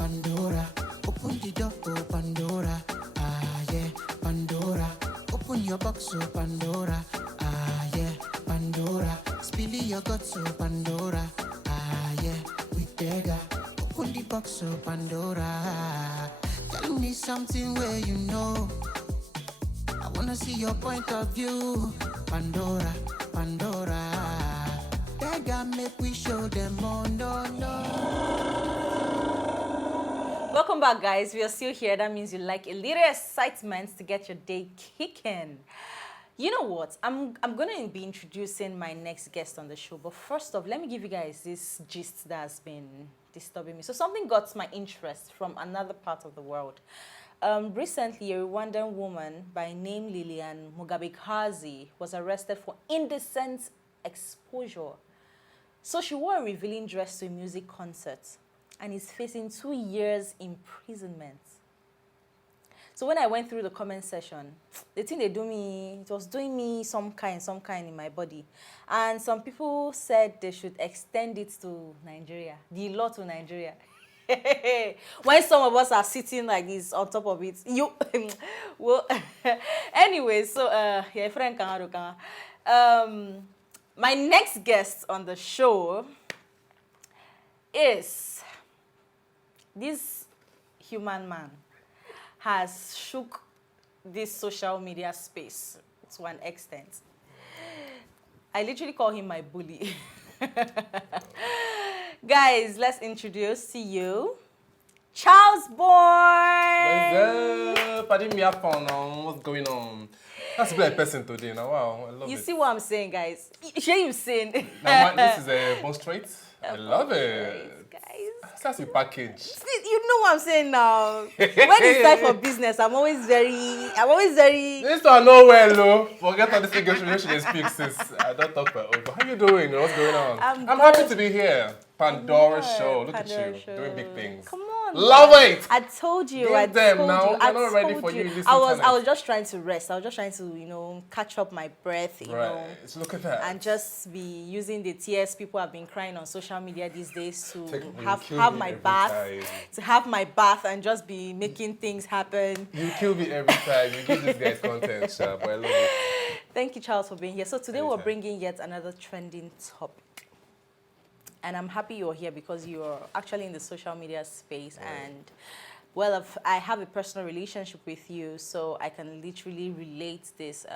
Pandora. Open the door, oh Pandora. Ah yeah, Pandora. Open your box, oh Pandora. Ah yeah, Pandora. Spilly your guts, oh Pandora. Ah yeah, we dagger. Open the box, oh Pandora. Tell me something where you know. I wanna see your point of view. Pandora, Pandora. Dagger, make we show them more, no, no. Welcome back, guys. We are still here. That means you like a little excitement to get your day kicking. You know what? I'm going to be introducing my next guest on the show. But first off, let me give you guys this gist that has been disturbing me. So something got my interest from another part of the world. Recently, a Rwandan woman by name Lilian Mugabekazi was arrested for indecent exposure. So she wore a revealing dress to a music concert and is facing 2 years imprisonment. So when I went through the comment section, the thing they do me, it was doing me some kind in my body. And some people said they should extend it to Nigeria, the law to Nigeria. When some of us are sitting like this on top of it, you, well, anyway, so, yeah, friend my next guest on the show is this human man has shook this social media space to an extent. I literally call him my bully. Guys, let's introduce to you Charles Boy. What's up? Pardon me, what's going on? That's a black person today now. Wow, I love it. You see what I'm saying, guys? Sure, you saying. Now, this is a bone straight. I love it. Guys. That's a package. See, you know what I'm saying now. When it's time for business, I'm always very. This one know well, though. Forget all this English relationship speaks, sis. I don't talk about over. How you doing? What's going on? I'm happy to be here. Pandora show. Look Pandora at you. show. Doing big things. Come on. Love it. I told you. Give them now. They're not ready for you. I was just trying to rest. I was just trying to, catch up my breath, you know. Look at that. And just be using the tears people have been crying on social media these days to have my bath, and just be making things happen. You kill me every time. You give these guys content, but I love it. Thank you, Charles, for being here. So today we're bringing yet another trending topic. And I'm happy you're here because you're actually in the social media space. Right. And, well, I have a personal relationship with you, so I can literally relate this,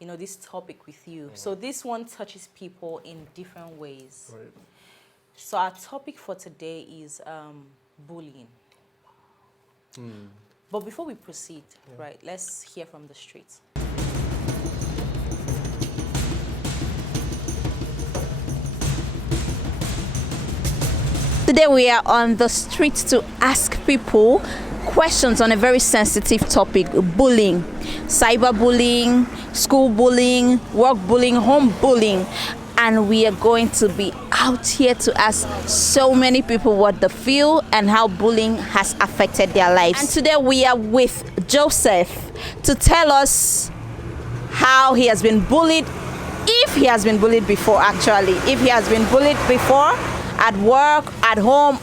this topic with you. Mm-hmm. So this one touches people in different ways. Right. So our topic for today is bullying. Mm. But before we proceed, right, let's hear from the streets. Today we are on the street to ask people questions on a very sensitive topic, bullying, cyberbullying, school bullying, work bullying, home bullying. And we are going to be out here to ask so many people what they feel and how bullying has affected their lives. And today we are with Joseph to tell us how he has been bullied, if he has been bullied before actually, if he has been bullied before, at work, at home,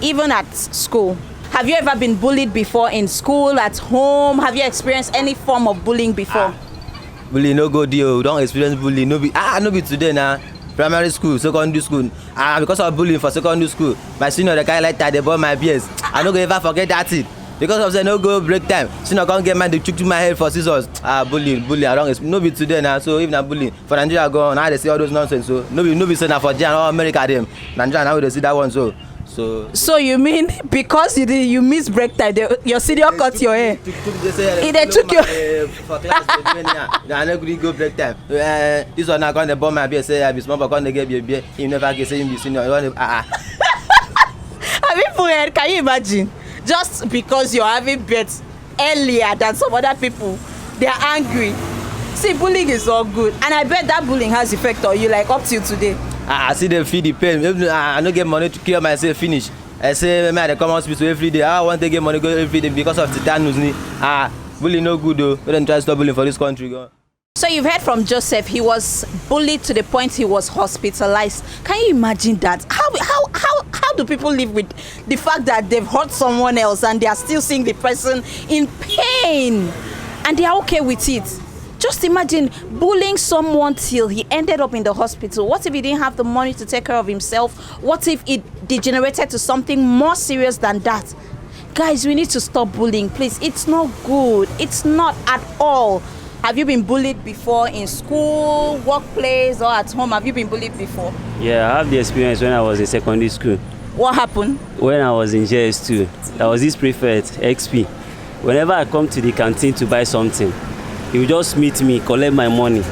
even at school. Have you ever been bullied before in school, at home? Have you experienced any form of bullying before? Bullying no go deal. Don't experience bullying. No be today now. Primary school, secondary school. Because of bullying for secondary school, my senior the guy like that they bought my beers. I no go ever forget that it. Because of say no go break time. Senior can't get man they chook to my head for scissors. Bullying. I don't no be today now. So if not bullying for Nigeria go on, now they see all those nonsense. So no be saying that for Jan or America them. Nigeria now they see that one So you mean because you miss break time, your senior cut your hair? They took your for class. I no go break time. This one now going to bomb my beer say I be small but going to get beer. You never get say you be senior. I mean, can you imagine? Just because you're having bets earlier than some other people, they're angry. See, bullying is all good, and I bet that bullying has effect on you, like up till today. I see them feel the pain. I don't get money to cure myself. Finish. I say, man, I come hospital every day. I want to get money go every day because of tetanus. Bullying no good though. We don't try to stop bullying for this country. So you've heard from Joseph. He was bullied to the point he was hospitalized. Can you imagine that? How do people live with the fact that they've hurt someone else and they are still seeing the person in pain and they are okay with it? Just imagine bullying someone till he ended up in the hospital. What if he didn't have the money to take care of himself? What if it degenerated to something more serious than that? Guys, we need to stop bullying, please. It's not good. It's not at all. Have you been bullied before in school, workplace, or at home? Have you been bullied before? Yeah, I have the experience when I was in secondary school. What happened? When I was in JS2, there was this prefect, XP. Whenever I come to the canteen to buy something, he will just meet me, collect my money.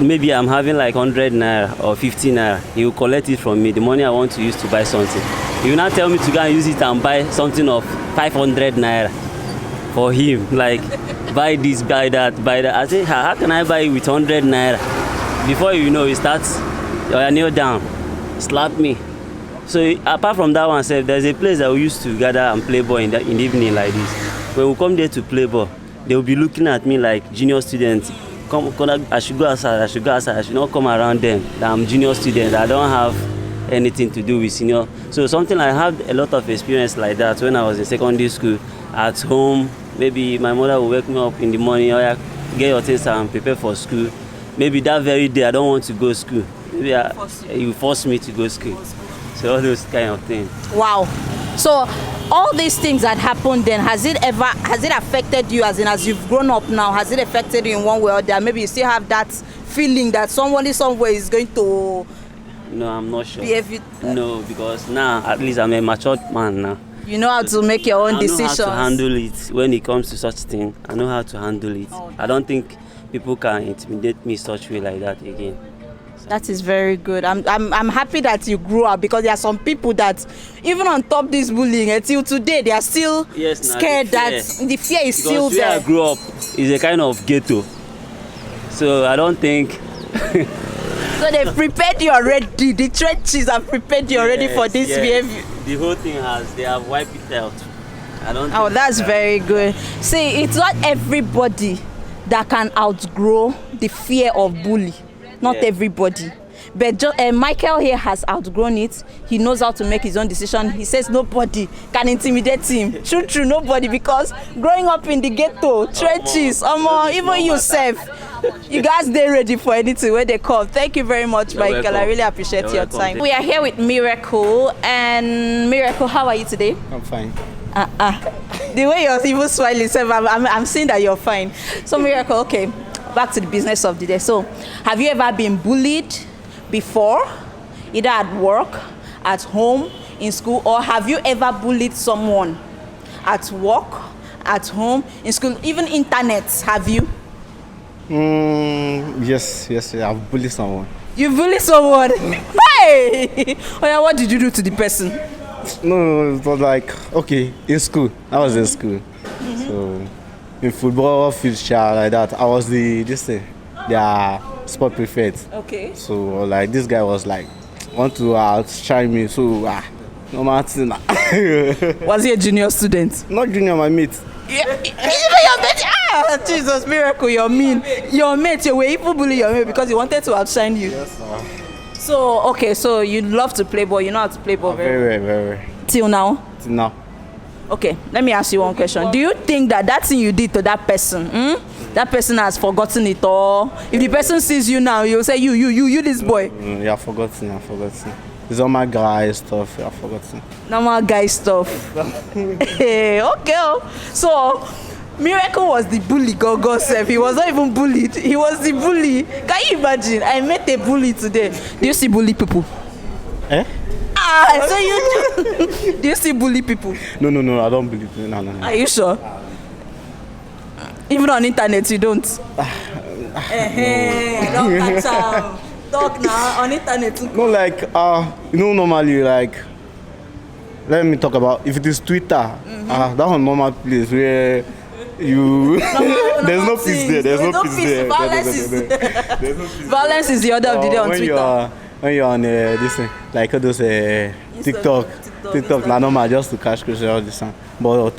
Maybe I'm having like 100 naira or 50 naira. He will collect it from me, the money I want to use to buy something. He will not tell me to go and use it and buy something of 500 naira for him. Like, buy this, buy that, buy that. I say, how can I buy it with 100 naira? Before you know, he starts, kneel down, slap me. So apart from that one, there's a place that we used to gather and play ball in the evening like this. When we come there to play ball, they will be looking at me like junior students. I should go outside, I should not come around them. That I'm junior student, I don't have anything to do with senior. So something I had a lot of experience like that when I was in secondary school. At home, maybe my mother will wake me up in the morning, get your things and prepare for school. Maybe that very day I don't want to go to school. Maybe you force me to go to school. So all those kind of things. Wow. So all these things that happened then, has it affected you as you've grown up now? Has it affected you in one way or the other? Maybe you still have that feeling that somebody somewhere is going to... No, I'm not sure. No, because now at least I'm a matured man now. You know how to make your own decisions. I know how to handle it when it comes to such thing. I know how to handle it. Oh, I don't think people can intimidate me such way like that again. That is very good. I'm happy that you grew up, because there are some people that even on top this bullying until today they are still scared that the fear is still there. Where I grew up is a kind of ghetto, so I don't think. So they prepared you already. The trenches have prepared you already for this behavior. The whole thing they have wiped it out. I don't. Oh, that's very good. See, it's not everybody that can outgrow the fear of bully. Not everybody. But Michael here has outgrown it. He knows how to make his own decision. He says nobody can intimidate him. True, nobody. Because growing up in the ghetto, trenches, even yourself, you guys, they're ready for anything when they come. Thank you very much, Michael. I really appreciate your time. We are here with Miracle. And Miracle, how are you today? I'm fine. The way you're even smiling, I'm seeing that you're fine. So Miracle, okay. Back to the business of the day. So, have you ever been bullied before, either at work, at home, in school, or have you ever bullied someone at work, at home, in school, even internet? Have you? Yes, I've bullied someone. You bullied someone? Hey! Oh yeah, what did you do to the person? No, it was like, okay, in school. I was in school. So, in football field like that, I was their sport prefect. Okay. So like this guy was like want to outshine me, so no matter. Was he a junior student? Not junior, my mate. Your mate? Jesus, Miracle, you're mean. Your mate, you were even bullying your mate because he wanted to outshine you. Yes, sir. So okay, so you love to play ball. You know how to play ball very. Till now. Till now. Okay, let me ask you one question. Do you think that thing you did to that person, that person has forgotten it, or if the person sees you now, you'll say, you this boy? I've forgotten. It's all my guy stuff, I've forgotten. Normal guy stuff. Hey, okay. So, Miracle was the bully, God self. He was not even bullied. He was the bully. Can you imagine? I met a bully today. Do you see bully people? Eh? So you do you still bully people? No, I don't believe it. No. Are you sure? Even on internet, you don't. Don't catch up. Talk now on internet. No, like normally like. Let me talk about if it is Twitter. That one normal place where you there's no peace there. There's no peace there. Violence is the order of the day on Twitter. When you're on this thing, like all those TikTok, na normal just to catch cruise all this time. But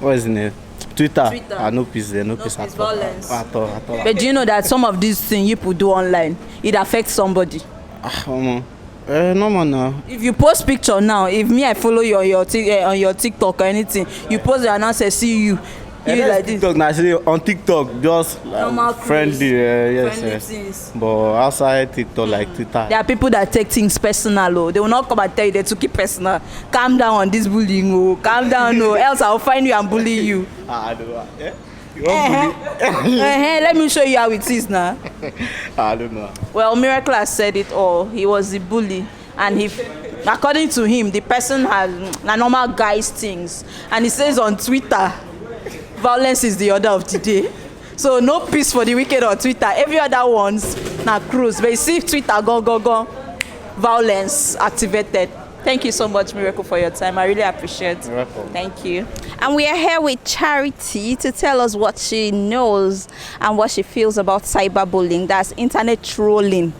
what is it? Twitter. No peace there, no peace at all. At all. But do you know that some of these things you people do online, it affects somebody? No more now. If you post picture now, if me I follow you on your TikTok or anything, you post the announce see you. You like this. TikTok, now, actually, on TikTok, just Normal friendly, yes, friendly yes. things. But outside TikTok, like Twitter. There are people that take things personal. Oh. They will not come and tell you they took it personal. Calm down on this bullying. Oh. Calm down, oh. Else I'll find you and bully you. I don't know. Yeah? You want bully? Let me show you how it is now. I don't know. Well, Miracle has said it all. He was the bully. And according to him, the person has a normal guy's things. And he says on Twitter, violence is the order of the day. So no peace for the wicked on Twitter. Every other one's na cruise. But you see Twitter go. Violence activated. Thank you so much, Miracle, for your time. I really appreciate it. You're welcome. Thank you. And we are here with Charity to tell us what she knows and what she feels about cyberbullying. That's internet trolling.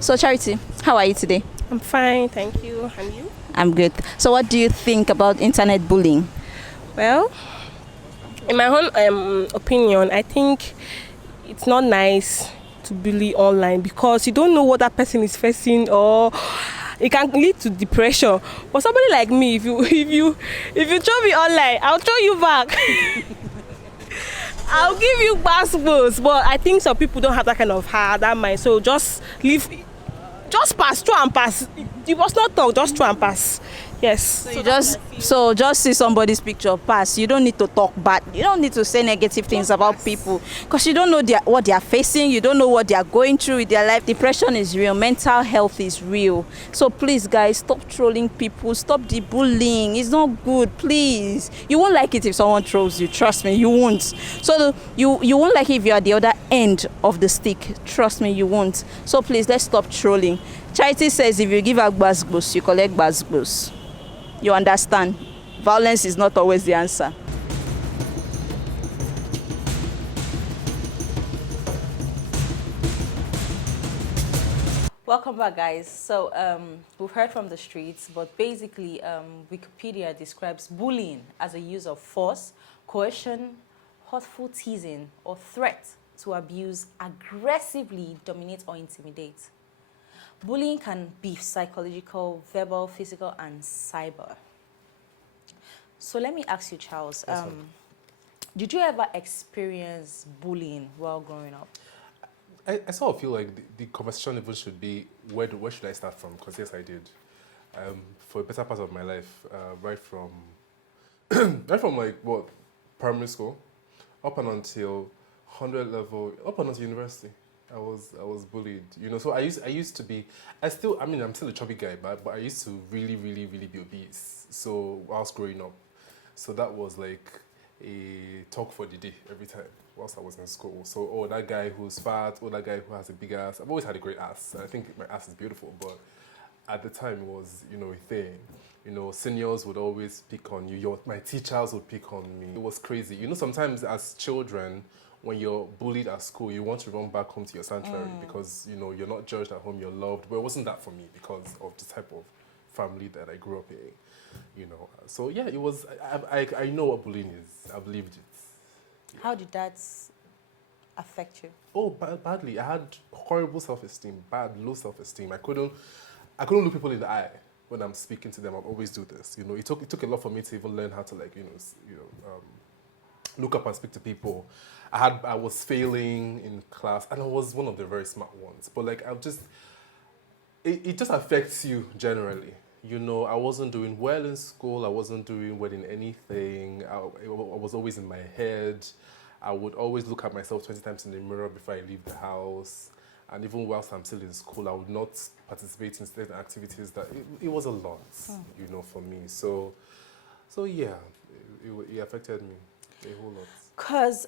So Charity, how are you today? I'm fine, thank you. And you? I'm good. So what do you think about internet bullying? Well, in my own opinion, I think it's not nice to bully online because you don't know what that person is facing, or it can lead to depression. But somebody like me, if you throw me online, I'll throw you back. I'll give you basketballs. But I think some people don't have that kind of heart, that mind. So just pass through and pass. You must not talk, just through and pass. Yes. So just see somebody's picture pass. You don't need to talk bad. You don't need to say negative things about people because you don't know what they are facing. You don't know what they are going through with their life. Depression is real. Mental health is real. So please, guys, stop trolling people. Stop the bullying. It's not good. Please. You won't like it if someone trolls you. Trust me, you won't. So you won't like it if you are the other end of the stick. Trust me, you won't. So please, let's stop trolling. Charity says if you give out gbasgbos, you collect gbasgbos. You understand? Violence is not always the answer. Welcome back, guys. So we've heard from the streets, but basically Wikipedia describes bullying as a use of force, coercion, hurtful teasing, or threat to abuse, aggressively dominate, or intimidate. Bullying can be psychological, verbal, physical, and cyber. So let me ask you, Charles, did you ever experience bullying while growing up? I sort of feel like the conversation even should be, where should I start from? Because yes, I did. For a better part of my life, right from like, primary school, up and until 100 level, up and until university. I was bullied, So I used to be. I'm still a chubby guy, but I used to really, really, really be obese. So I was growing up, so that was like a talk for the day every time whilst I was in school. So that guy who's fat, that guy who has a big ass. I've always had a great ass. I think my ass is beautiful, but at the time it was a thing. Seniors would always pick on you. My teachers would pick on me. It was crazy. Sometimes as children, when you're bullied at school, you want to run back home to your sanctuary because, you're not judged at home, you're loved. But it wasn't that for me because of the type of family that I grew up in, So, yeah, it was, I know what bullying is. I've lived it. How did that affect you? Oh, badly. I had horrible self-esteem, low self-esteem. I couldn't look people in the eye when I'm speaking to them. I'll always do this. It took a lot for me to even learn how to, look up and speak to people. I was failing in class, and I was one of the very smart ones. But it just affects you generally. I wasn't doing well in school. I wasn't doing well in anything. I was always in my head. I would always look at myself 20 times in the mirror before I leave the house. And even whilst I'm still in school, I would not participate in certain activities. It was a lot, for me. So yeah, it affected me a whole lot. Because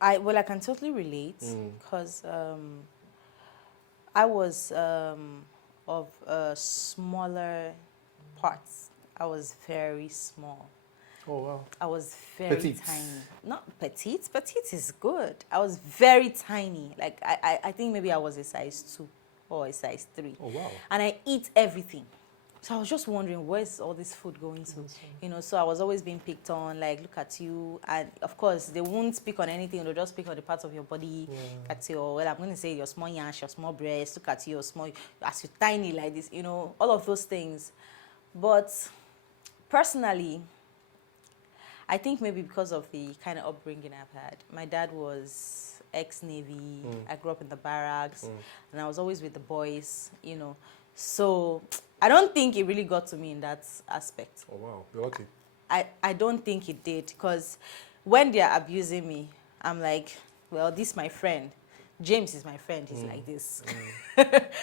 I can totally relate. Because I was of smaller parts. I was very small. Oh wow! I was very petite. tiny. Not petite. Petite is good. I was very tiny. Like I think maybe I was a size 2 or a size 3. Oh wow! And I eat everything. So I was just wondering, where's all this food going to? You know, so I was always being picked on, like, look at you. And of course, they won't speak on anything. They'll just speak on the parts of your body. At your, well, I'm going to say your small yash, your small breast. Look at you, your small, as you're tiny like this, you know, all of those things. But personally, I think maybe because of the kind of upbringing I've had. My dad was ex-Navy. I grew up in the barracks. And I was always with the boys, you know. So I don't think it really got to me in that aspect. Oh, wow. You're lucky. I don't think it did, because when they're abusing me, I'm like, well, this is my friend. James is my friend. He's like this.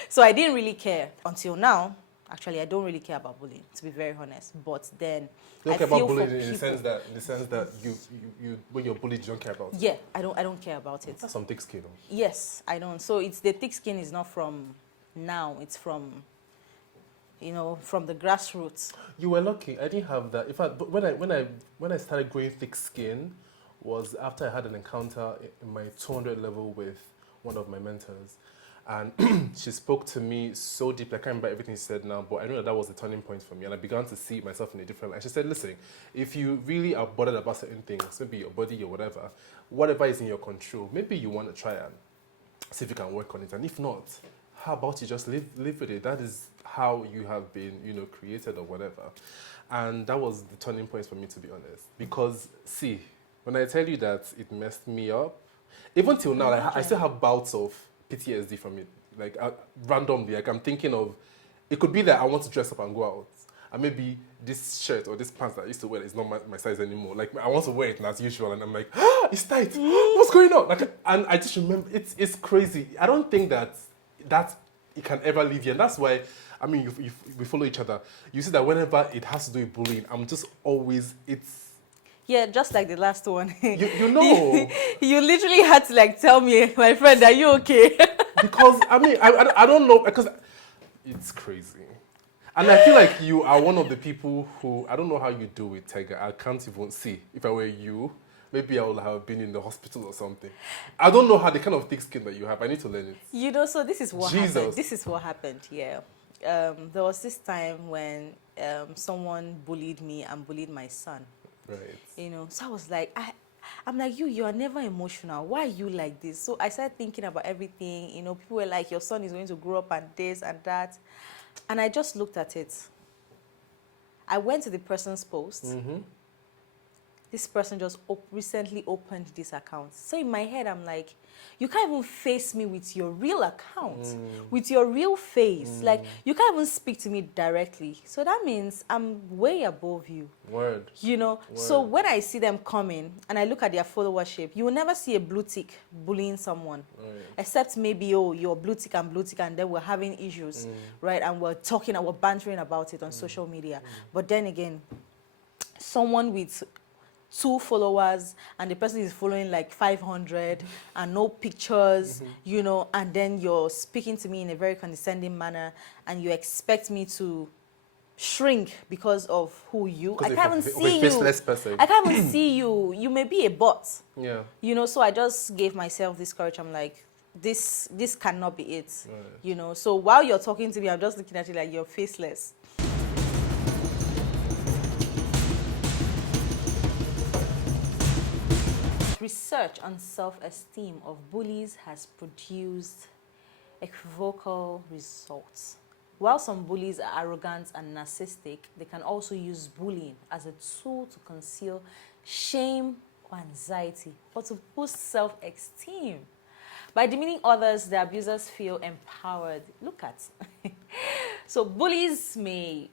So I didn't really care until now. Actually, I don't really care about bullying, to be very honest. But then You don't I care feel about bullying for in the people. sense that you when you're bullied, you don't care about it. Yeah, I don't care about it. That's some thick skin. Yes, I don't. So it's the thick skin is not from now. It's from, you know, from the grassroots. You were lucky. I didn't have that. In fact, but when I started growing thick skin, was after I had an encounter in my 200 level with one of my mentors, and she spoke to me so deeply. I can't remember everything she said now, but I know that was the turning point for me, and I began to see myself in a different light. She said, "Listen, if you really are bothered about certain things, maybe your body or whatever is in your control, maybe you want to try and see if you can work on it. And if not, how about you just live with it? That is how you have been, you know, created or whatever." And that was the turning point for me, to be honest. Because, see, when I tell you that it messed me up, even till now, like, I still have bouts of PTSD from it. Like, randomly, like, I'm thinking of, it could be that I want to dress up and go out. And maybe this shirt or this pants that I used to wear is not my size anymore. Like, I want to wear it as usual, and I'm like, it's tight. What's going on? Like, and I just remember, it's crazy. I don't think that it can ever leave you. And that's why, I mean, we follow each other. You see that whenever it has to do with bullying, I'm just always, Yeah, just like the last one. You know. You literally had to like tell me, my friend, are you okay? Because, I mean, I don't know, because it's crazy. And I feel like you are one of the people who, I don't know how you do it, Tiger. I can't even see. If I were you, maybe I would have been in the hospital or something. I don't know how the kind of thick skin that you have. I need to learn it. You know, so this is what Jesus. happened. This is what happened, yeah. There was this time when someone bullied me and bullied my son. Right. You know, so I was like, I'm like, you are never emotional. Why are you like this? So I started thinking about everything. You know, people were like, your son is going to grow up and this and that. And I just looked at it. I went to the person's post. This person just recently opened this account. So in my head, I'm like, you can't even face me with your real account, with your real face. Like, you can't even speak to me directly. So that means I'm way above you. Word. You know? Word. So when I see them coming and I look at their followership, you will never see a blue tick bullying someone. Right. Except maybe, oh, you're blue tick, and then we're having issues, right? And we're talking and we're bantering about it on social media. But then again, someone with 2 followers and the person is following like 500 and no pictures, you know, and then you're speaking to me in a very condescending manner and you expect me to shrink because of who you. I can't even see you. Person. I can't even see you. You may be a bot. Yeah. You know, so I just gave myself this courage. I'm like, this cannot be it. Right. You know, so while you're talking to me, I'm just looking at you like you're faceless. Research on self-esteem of bullies has produced equivocal results. While some bullies are arrogant and narcissistic, they can also use bullying as a tool to conceal shame or anxiety or to boost self-esteem. By demeaning others, the abusers feel empowered. Look at. So bullies may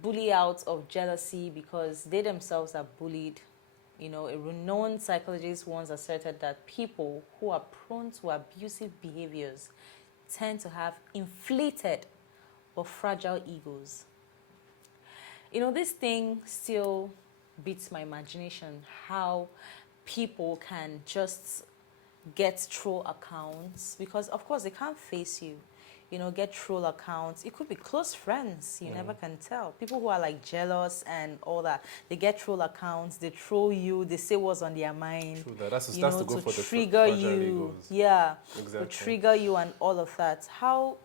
bully out of jealousy because they themselves are bullied. You know, a renowned psychologist once asserted that people who are prone to abusive behaviors tend to have inflated but fragile egos. You know, this thing still beats my imagination, how people can just get troll accounts, because of course they can't face you. You know, get troll accounts. It could be close friends. You never can tell. People who are like jealous and all that, they get troll accounts. They troll you. They say what's on their mind. True that. That's to go for trigger the you. egos. Yeah, exactly. to trigger you and all of that. How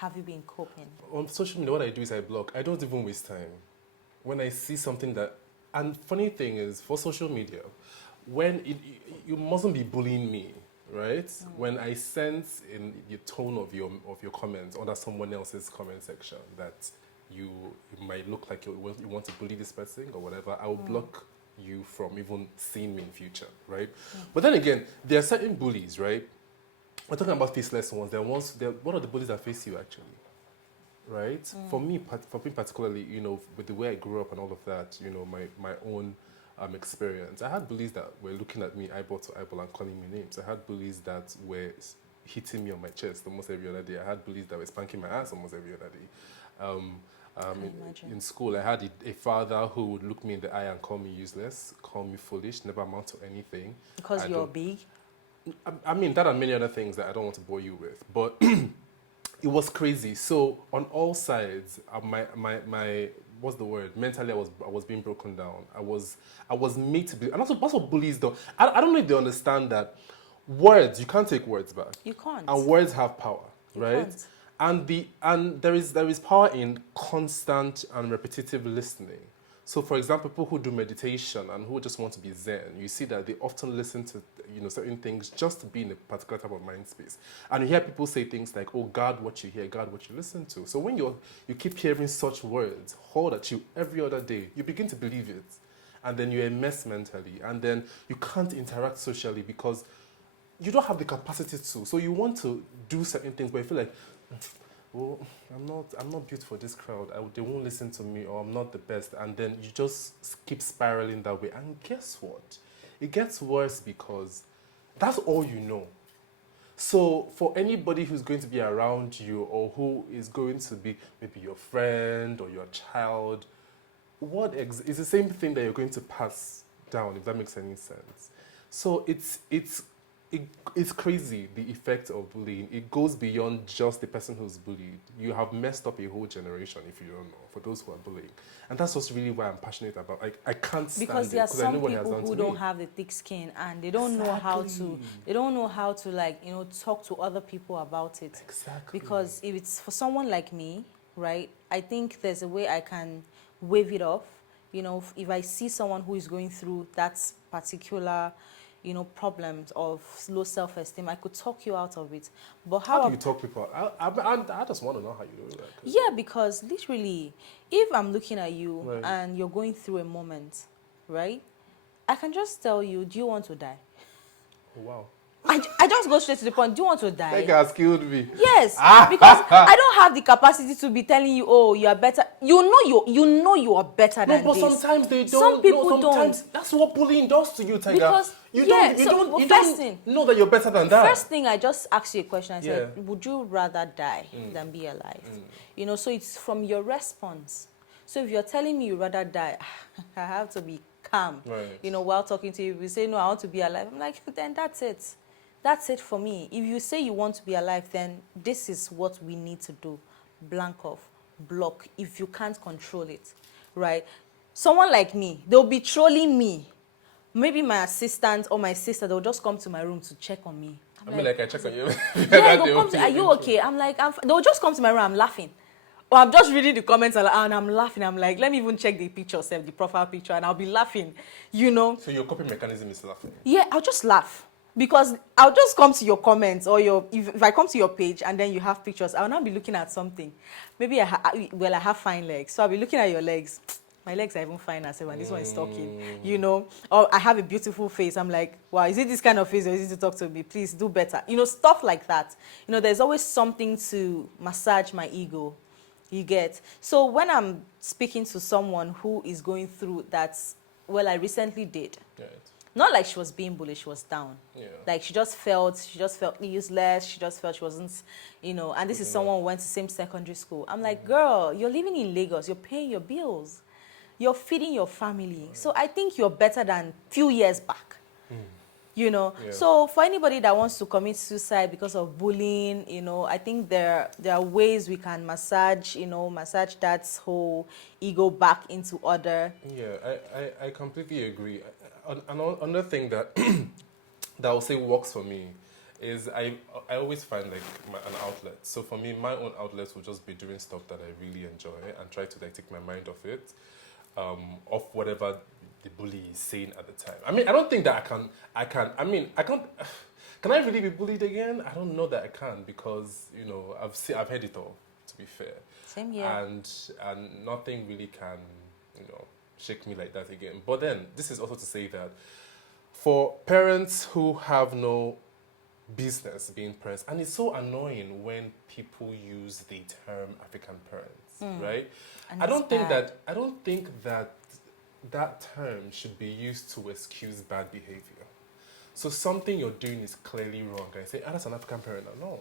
have you been coping? On social media, what I do is I block. I don't even waste time. When I see something that, and funny thing is, for social media, when you mustn't be bullying me, right? When I sense in the tone of your comments under someone else's comment section that you might look like you want to bully this person or whatever, I will block you from even seeing me in future, right? But then again, there are certain bullies, right? We're talking about faceless ones. What are the bullies that face you actually? Right? For me particularly, you know, with the way I grew up and all of that, you know, my own experience, I had bullies that were looking at me eyeball to eyeball and calling me names. I had bullies that were hitting me on my chest almost every other day. I had bullies that were spanking my ass almost every other day. In school, I had a father who would look me in the eye and call me useless, call me foolish, never amount to anything. Because you're big? I mean, that and many other things that I don't want to bore you with. But it was crazy. So on all sides, my what's the word? Mentally, I was being broken down. I was made to be. And that's what bullies do. I don't know if they understand that words, you can't take words back. You can't. And words have power, right? And there is power in constant and repetitive listening. So, for example, people who do meditation and who just want to be zen, you see that they often listen to, you know, certain things just to be in a particular type of mind space. And you hear people say things like, "Oh, guard what you hear, guard what you listen to." So when you keep hearing such words hauled at you every other day, you begin to believe it, and then you're a mess mentally, and then you can't interact socially because you don't have the capacity to. So you want to do certain things, but you feel like, well, I'm not beautiful for this crowd. They won't listen to me, or I'm not the best. And then you just keep spiraling that way. And guess what? It gets worse because that's all you know. So for anybody who's going to be around you or who is going to be maybe your friend or your child, it's the same thing that you're going to pass down, if that makes any sense. So it's crazy, the effect of bullying. It goes beyond just the person who's bullied. You have messed up a whole generation, if you don't know, for those who are bullying. And that's just really why I'm passionate about. I can't stand because it. there are some what it has people done who to don't me. have the thick skin and they don't know how to like, you know, talk to other people about it. Exactly. Because if it's for someone like me, right, I think there's a way I can wave it off. You know, if I see someone who is going through that particular, you know, problems of low self-esteem, I could talk you out of it. But How do you talk people? I just want to know how you do that. Yeah, because literally, if I'm looking at you Right. and you're going through a moment, right, I can just tell you, do you want to die? Oh, wow. I just go straight to the point. Do you want to die? That guy has killed me. Yes, because I don't have the capacity to be telling you, oh, you are better. You know you are better than But this. sometimes they don't. Some people sometimes don't. That's what bullying does to you, Tiger. Because you yeah, don't first thing, know that you're better than that. First thing, I just asked you a question. I said, Yeah. would you rather die than be alive? You know, so it's from your response. So if you're telling me you rather die, I have to be calm. Right. You know, while talking to you, if you say, no, I want to be alive, I'm like, then that's it. That's it for me. If you say you want to be alive, then this is what we need to do. Blank off, block, if you can't control it, right? Someone like me, they'll be trolling me. Maybe my assistant or my sister, they'll just come to my room to check on me. I mean, like I check on you. Yeah, they'll come to, are you okay? I'm like, they'll just come to my room, I'm laughing. Or I'm just reading the comments and I'm laughing. I'm like, let me even check the picture, the profile picture, and I'll be laughing, you know? So your coping mechanism is laughing? Yeah, I'll just laugh. Because I'll just come to your comments or if I come to your page and then you have pictures, I'll not be looking at something. Maybe I have fine legs, so I'll be looking at your legs. My legs are even fine as well, and this one is talking, you know. Or I have a beautiful face. I'm like, wow, is it this kind of face or is it to talk to me? Please do better. You know, stuff like that. You know, there's always something to massage my ego, you get. So when I'm speaking to someone who is going through that, well, I recently did. Right. Not like she was being bullied, she was down. Yeah. Like she just felt useless, she just felt she wasn't, you know, and this is someone who went to same secondary school. I'm like, girl, you're living in Lagos, you're paying your bills, you're feeding your family. So I think you're better than few years back. You know, so for anybody that wants to commit suicide because of bullying, you know, I think there are ways we can massage that whole ego back into order. Yeah, I completely agree. Another thing that that I would say works for me is I always find like an outlet. So for me, my own outlet will just be doing stuff that I really enjoy and try to like take my mind off it, off whatever the bully is saying at the time. I mean, I don't think that I can't. Can I really be bullied again? I don't know that I can, because you know I've heard it all. To be fair, Same here. and nothing really can shake me like that again. But then this is also to say that for parents who have no business being parents, and it's so annoying when people use the term African parents, right? And I don't it's think bad. that term should be used to excuse bad behavior. So something you're doing is clearly wrong, and you say, that's an African parent. No,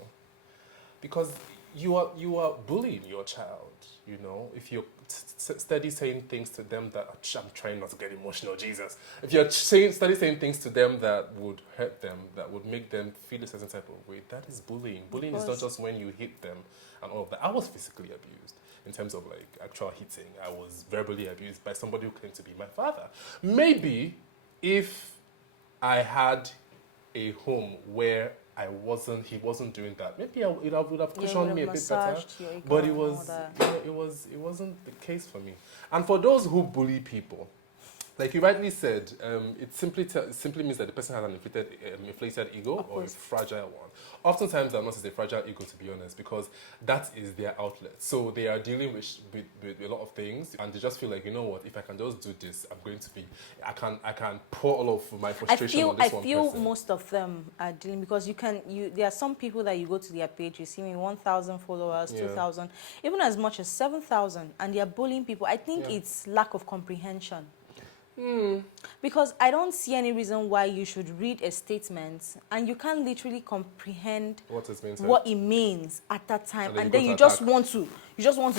because you are bullying your child. You know, if you're steady saying things to them that I'm trying not to get emotional, Jesus. If you're steady saying things to them that would hurt them, that would make them feel a certain type of way, that is bullying. Bullying is not just when you hit them and all of that. I was physically abused in terms of like actual hitting. I was verbally abused by somebody who claimed to be my father. Maybe if I had a home where he wasn't doing that, maybe it would have cushioned me a bit better. But it wasn't the case for me. And for those who bully people, like you rightly said, it simply means that the person has an inflated ego or a fragile one. Oftentimes, I've noticed a fragile ego, to be honest, because that is their outlet. So they are dealing with a lot of things, and they just feel like, you know what, if I can just do this, I can pour all of my frustration on this one person. I feel most of them are dealing, because there are some people that you go to their page, you see me 1,000 followers, 2,000, even as much as 7,000, and they are bullying people. I think it's lack of comprehension. Because I don't see any reason why you should read a statement and you can't literally comprehend what it means at that time, and then you just want to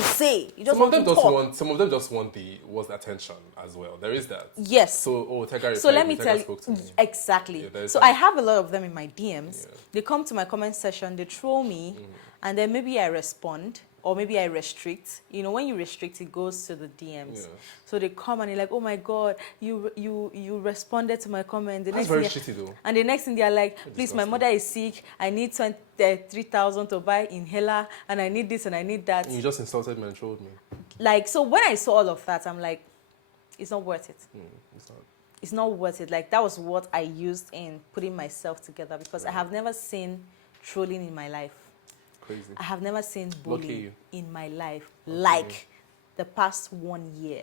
say, you just want to talk. Some of them just want the attention as well. There is that. Yes. So let me tell you exactly. Yeah, so I have a lot of them in my DMs. Yeah. They come to my comment section, they troll me, and then maybe I respond. Or maybe I restrict. You know, when you restrict, it goes to the DMs. Yeah. So they come and they're like, oh my God, you responded to my comment. That's very shitty though. And the next thing they're like, please, my mother is sick. I need 3,000 to buy inhaler, and I need this and I need that. And you just insulted me and trolled me. Like, so when I saw all of that, I'm like, it's not worth it. It's not. It's not worth it. Like, that was what I used in putting myself together, because I have never seen trolling in my life. Crazy. I have never seen bullying in my life like the past 1 year.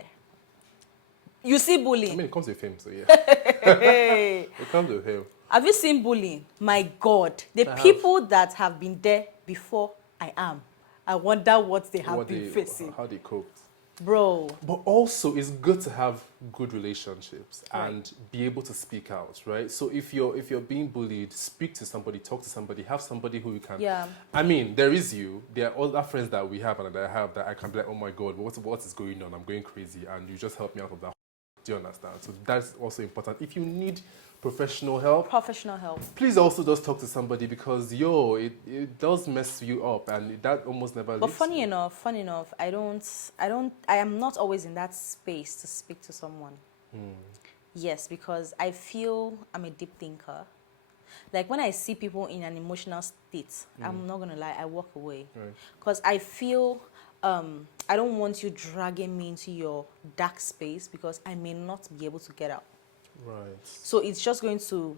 You see bullying. I mean, it comes with fame, so yeah. It comes with him. Have you seen bullying? My God. The people that have been there before I am, I wonder what they have been facing. How they coped. Bro. But also, it's good to have good relationships and be able to speak out, right? So if you're being bullied, speak to somebody, talk to somebody, have somebody who you can. Yeah. I mean, there are other friends that we have and that I have that I can be like, oh my God, what is going on? I'm going crazy, and you just help me out of that. Do you understand? So that's also important. If you need professional help, please also just talk to somebody, because it does mess you up, and that almost never leaves. But funny enough, I am not always in that space to speak to someone. Yes, because I feel I'm a deep thinker. Like, when I see people in an emotional state, I'm not gonna lie, I walk away, because I feel I don't want you dragging me into your dark space, because I may not be able to get out. Right. So it's just going to,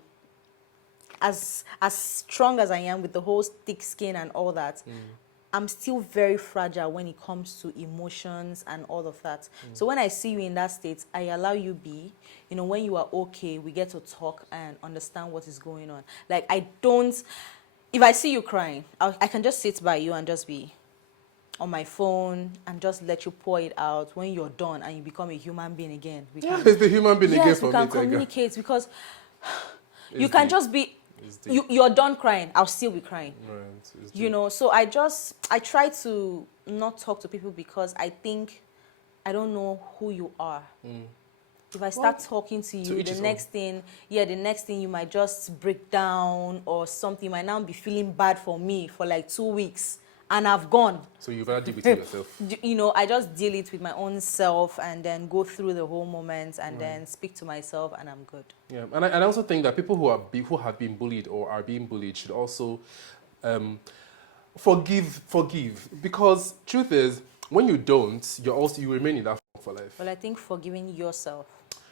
as strong as I am with the whole thick skin and all that, I'm still very fragile when it comes to emotions and all of that. So when I see you in that state, I allow you be. You know, when you are okay, we get to talk and understand what is going on. Like, if I see you crying, I can just sit by you and just be on my phone and just let you pour it out. When you're done and you become a human being again, it's the human being again for me. Yes, we can communicate, because you can just be, you're done crying, I'll still be crying. Right. You know, so I try to not talk to people, because I think I don't know who you are. If I start talking to you, the next thing you might just break down or something. You might now be feeling bad for me for like 2 weeks. and I've gone. So you better deal with it yourself. You know, I just deal it with my own self and then go through the whole moment and then speak to myself and I'm good. Yeah, and I also think that people who have been bullied or are being bullied should also forgive, because truth is, when you don't, you remain in that for life. Well, I think forgiving yourself.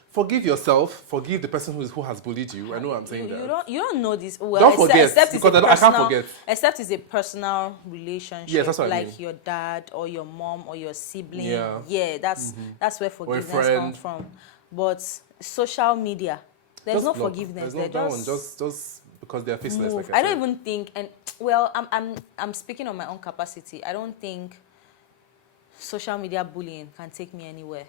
Forgive yourself. Forgive the person who has bullied you. I know I'm saying that. You don't know this. Well, Don't forget, except because I can't forget. Except it's a personal relationship. Yes, that's what I like mean. your dad or your mom or your sibling. Yeah. That's where forgiveness friend. comes from. But social media, there's no Look, forgiveness. There's no that one. Just because they're faceless. Move. Like I don't even think, and well, I'm speaking on my own capacity. I don't think social media bullying can take me anywhere.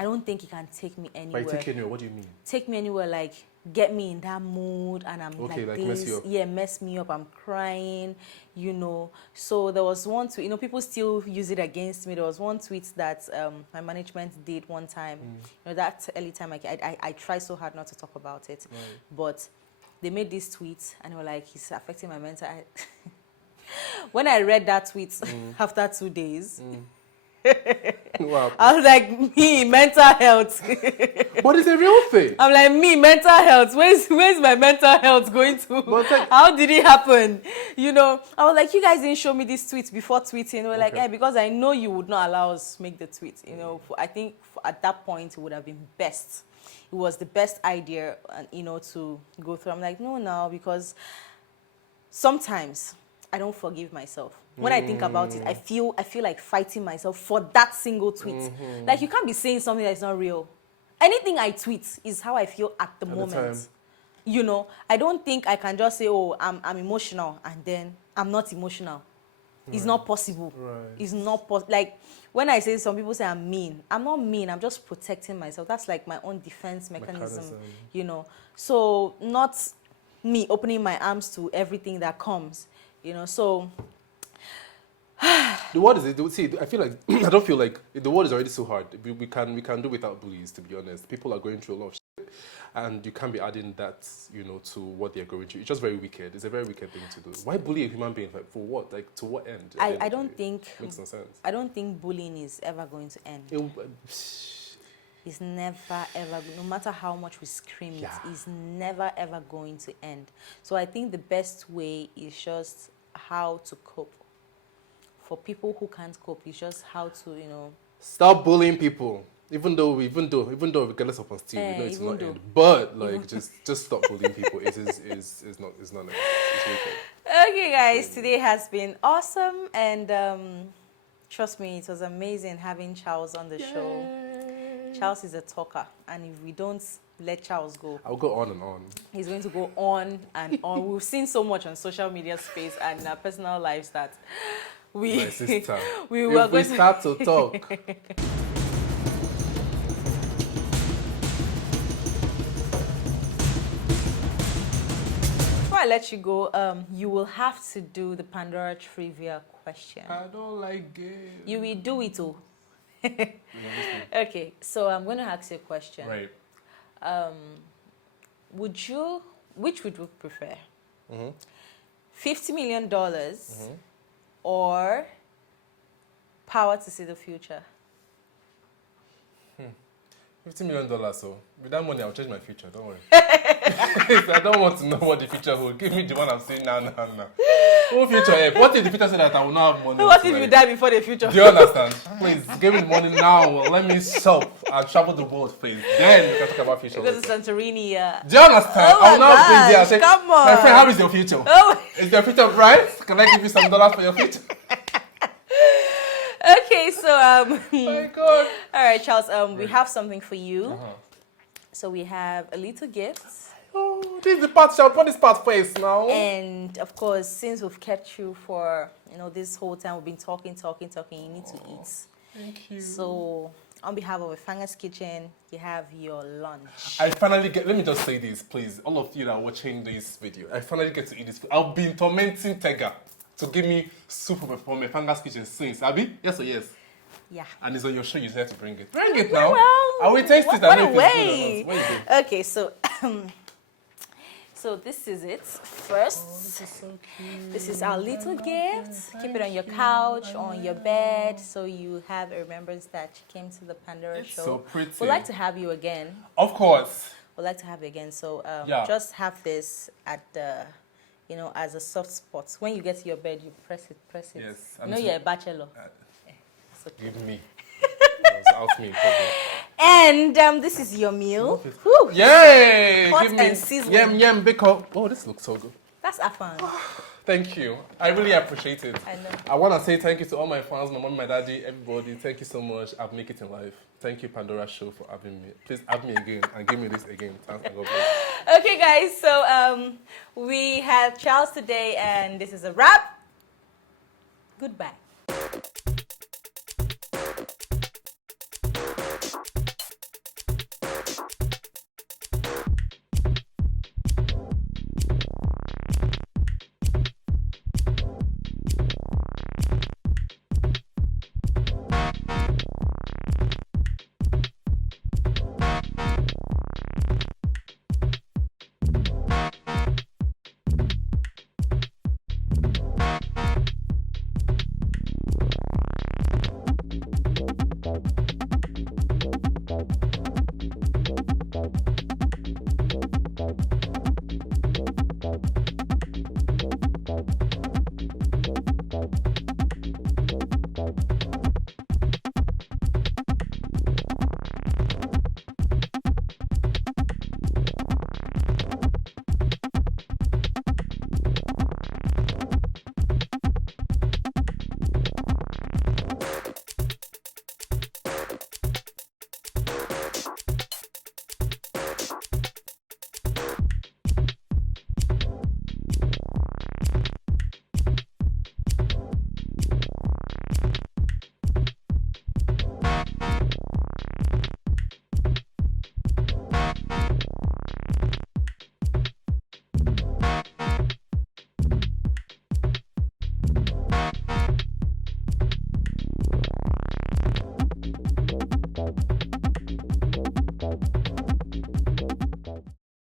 I don't think it can take me anywhere. By take you anywhere, what do you mean? Take me anywhere, like get me in that mood, and I'm okay, like this. Mess you up. Yeah, mess me up. I'm crying, you know. So there was one tweet. You know, people still use it against me. There was one tweet that my management did one time. You know, that early time, I tried so hard not to talk about it, but they made this tweet, and they were like, "He's affecting my mental." When I read that tweet after 2 days. I was like, me, mental health. But it's a real thing. I'm like, me, mental health. Where's my mental health going to? How did it happen? You know, I was like, you guys didn't show me this tweet before tweeting. We're like, because I know you would not allow us to make the tweet. You know, I think at that point it would have been best. It was the best idea, you know, to go through. I'm like, no, because sometimes I don't forgive myself. When I think about it, I feel like fighting myself for that single tweet. Like, you can't be saying something that's not real. Anything I tweet is how I feel at the moment. You know, I don't think I can just say, oh, I'm emotional, and then I'm not emotional. It's not possible. It's not possible. Like, when I say, some people say I'm mean. I'm not mean. I'm just protecting myself. That's like my own defense mechanism. You know. So, not me opening my arms to everything that comes. You know, so... The word is, see, I feel like, I don't feel like, the world is already so hard. We can do without bullies, to be honest. People are going through a lot of shit, and you can't be adding that, you know, to what they're going through. It's just very wicked. It's a very wicked thing to do. Why bully a human being? Like, for what? Like, to what end? I don't think... Makes no sense. I don't think bullying is ever going to end. It's never, ever, no matter how much we scream it, it's never, ever going to end. So I think the best way is just how to cope. For people who can't cope, it's just how to, you know... Stop bullying people. Even though regardless of honesty, we know it's not end. But, like, just stop bullying people. It's not nice. It's wicked. Okay, guys, today has been awesome. And trust me, it was amazing having Charles on the show. Charles is a talker. And if we don't let Charles go... I'll go on and on. He's going to go on and on. We've seen so much on social media space and in our personal lives that... My sister. we start to talk. Before I let you go, you will have to do the Pandora trivia question. I don't like games. You will do it too. Okay, so I'm going to ask you a question. Right. Which would you prefer? $50 million or power to see the future? $50 million, so with that money, I'll change my future. Don't worry. I don't want to know what the future holds. Give me the one I'm saying now. What future? What if the future said that I will not have money? What if you die before the future? Do you understand? Please, give me the money now. Let me shop and travel the world, please. Then we can talk about future. Because it's Santorini, Do you understand? Oh my gosh, come on. My friend, how is your future? Oh. Is your future bright? Can I give you some dollars for your future? Okay, so Oh my God. All right, Charles. We have something for you. So we have a little gift. Oh, this is the part. Shall put this part first now. And of course, since we've kept you for this whole time, we've been talking. You need to eat. Thank you. So on behalf of Fanga's Kitchen, you have your lunch. I finally get. Let me just say this, please. All of you that are watching this video, I finally get to eat this food. I've been tormenting Tega to give me soup from my Fanga's Kitchen since. Abi? Yes or yes? Yeah. And it's on your show. You have to bring it. Bring it now. Well, I will taste it. What a way. Where you go? Okay, so So this is it. First, this is our little gift. Keep it on your couch, on your bed, so you have a remembrance that you came to the Pandora show. So pretty. We'd like to have you again. Of course. We'd like to have you again. So Yeah. just have this at the, as a soft spot. When you get to your bed, you press it. Yes, You know you're a bachelor. It's okay. Give me. It's out me. And this is your meal. Whew. Yay! Hot Give me and seasoned. yam biko. Oh, this looks so good. That's Afan. Thank you. I really appreciate it. I know. I want to say thank you to all my fans, my mom, my daddy, everybody. Thank you so much. I've made it in life. Thank you, Pandora Show, for having me. Please have me again and give me this again. Thanks and God bless. Okay, guys. So we had Charles today, and this is a wrap. Goodbye.